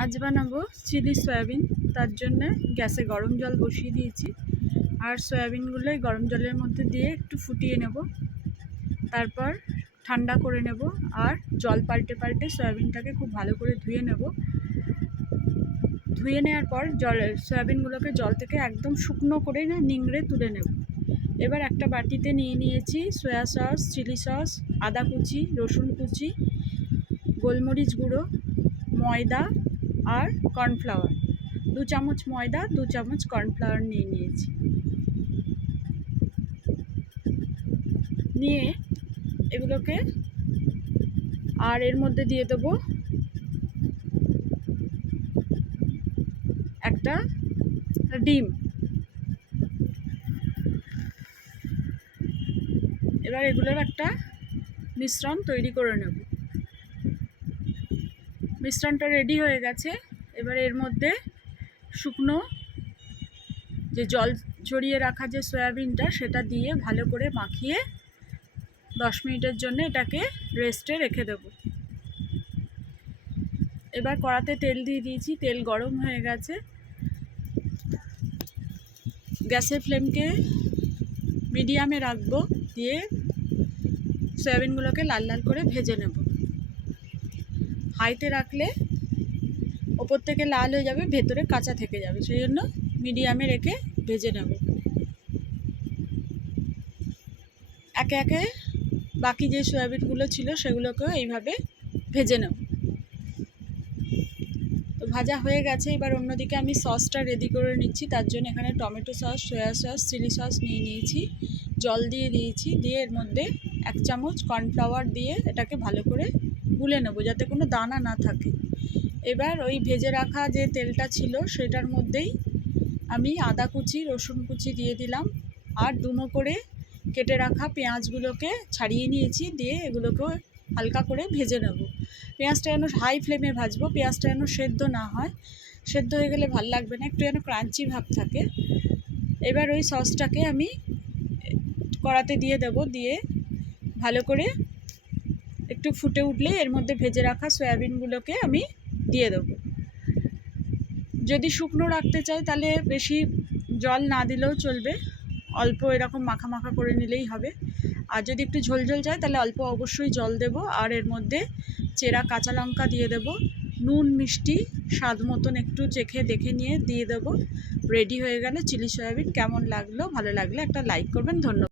আজ বানাবো chilli soybean. তার জন্য গ্যাসে গরম জল বসিয়ে দিয়েছি আর সয়াবিনগুলো গরম জলের মধ্যে দিয়ে একটু ফুটিয়ে নেব। তারপর ঠান্ডা করে নেব আর জল পাল্টে পাল্টে সয়াবিনটাকে খুব ভালো করে ধুয়ে নেব। ধুয়ে নেওয়ার পর সয়াবিনগুলোকে জল থেকে একদম শুকনো করে নিংড়ে তুলে নেব। এবার একটা বাটিতে নিয়ে নিয়েছি সয়া সস, চিলি সস, আদা কুচি, রসুন কুচি, গোলমরিচ গুঁড়ো, ময়দা আর কর্নফ্লাওয়ার। 2 চামচ ময়দা, 2 চামচ কর্নফ্লাওয়ার নিয়ে নিয়েছি। নিয়ে এগুলোকে আর এর মধ্যে দিয়ে দেবো একটা ডিম। এবার এগুলোর একটা মিশ্রণ তৈরি করে নেব। মিশ্রণটা রেডি হয়ে গেছে। এবার এর মধ্যে শুকনো যে জল ছড়িয়ে রাখা যে সয়াবিনটা সেটা দিয়ে ভালো করে মাখিয়ে 10 মিনিটের জন্য এটাকে রেস্টে রেখে দেব। এবার কড়াতে তেল দিয়ে দিয়েছি, তেল গরম হয়ে গেছে। গ্যাসের ফ্লেমকে মিডিয়ামে রাখবো, দিয়ে সয়াবিনগুলোকে লাল লাল করে ভেজে নেব। হাইতে রাখলে ওপর থেকে লাল হয়ে যাবে, ভেতরে কাঁচা থেকে যাবে, সেই জন্য মিডিয়ামে রেখে ভেজে নেব। একে একে বাকি যে সয়াবিনগুলো ছিল সেগুলোকেও এইভাবে ভেজে নেব। তো ভাজা হয়ে গেছে। এবার অন্যদিকে আমি সসটা রেডি করে নিচ্ছি। তার জন্য এখানে tomato sauce, soya sauce, chilli sauce নিয়ে নিয়েছি, জল দিয়ে দিয়েছি। দিয়ে এর মধ্যে 1 চামচ কর্নফ্লাওয়ার দিয়ে এটাকে ভালো করে গুলে নেব যাতে কোনো দানা না থাকে। এবার ওই ভেজে রাখা যে তেলটা ছিল সেটার মধ্যেই আমি আদা কুচি, রসুন কুচি দিয়ে দিলাম আর ডুমো করে কেটে রাখা পেঁয়াজগুলোকে ছাড়িয়ে নিয়েছি। দিয়ে এগুলোকে হালকা করে ভেজে নেব। পেঁয়াজটা যেন হাই ফ্লেমে ভাজবো, পেঁয়াজটা যেন সেদ্ধ না হয়। সেদ্ধ হয়ে গেলে ভালো লাগবে না, একটু যেন ক্রাঞ্চি ভাব থাকে। এবার ওই সসটাকে আমি কড়াতে দিয়ে দেব। দিয়ে ভালো করে একটু ফুটে উঠলে এর মধ্যে ভেজে রাখা সয়াবিনগুলোকে আমি দিয়ে দেব। যদি শুকনো রাখতে চাই তাহলে বেশি জল না দিলেও চলবে, অল্প এরকম মাখা মাখা করে নিলেই হবে। আর যদি একটু ঝোলঝোল চাই তাহলে অল্প অবশ্যই জল দেব। আর এর মধ্যে চেরা কাঁচা লঙ্কা দিয়ে দেব, নুন মিষ্টি স্বাদ মতন একটু চেখে দেখে নিয়ে দিয়ে দেব। রেডি হয়ে গেল চিলি সয়াবিন। কেমন লাগলো? ভালো লাগলে একটা লাইক করবেন। ধন্যবাদ।